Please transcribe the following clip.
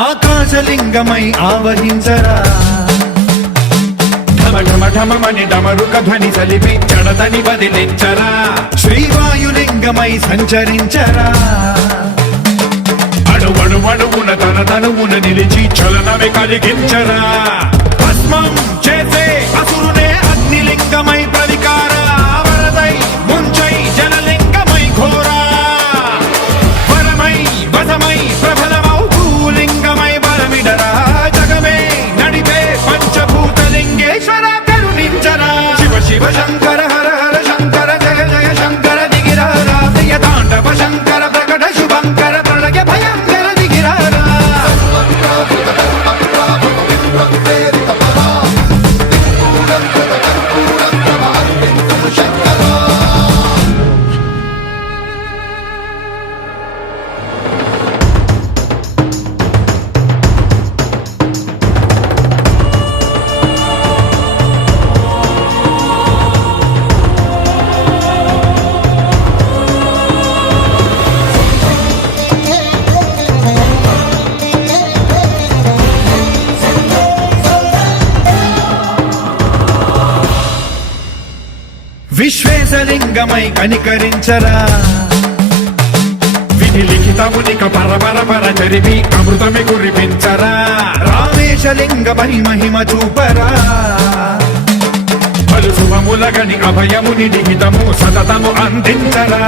ఆకాశలింగమై ఆవహించరా ఢమఢమఢమని డమరుక ధ్వని సలిపి జడదని వదిలించరా శ్రీవాయులింగమై సంచరించరా అణువణువున తన తనువున నిలిచి చలనమే కలిగించరా భస్మం చేసే అసురునే అగ్నిలింగమై ప్రవికార వరదై ముంచై జలలింగమై ఘోరా వరమై వసమై ప్రబలమౌ భూలింగమై బలమిడరా జగమే నడిపే పంచభూతలింగేశ్వర కరుణించరా శివ శివ శంకర హర హర శంకర జయ జయ శంకర దిగిరా రాధయ తాండవ శంకర ప్రకట శుభంకర ప్రళయ భయంకర దిగిరారా విశ్వేశలింగమై కనికరించరా విధి లిఖితమునిక పరపర జరిపి అమృతమి కురిపించరా రామేశలింగమై మహిమ చూపరా పలు శుభములగని అభయముని నిహితము సతతము అందించరా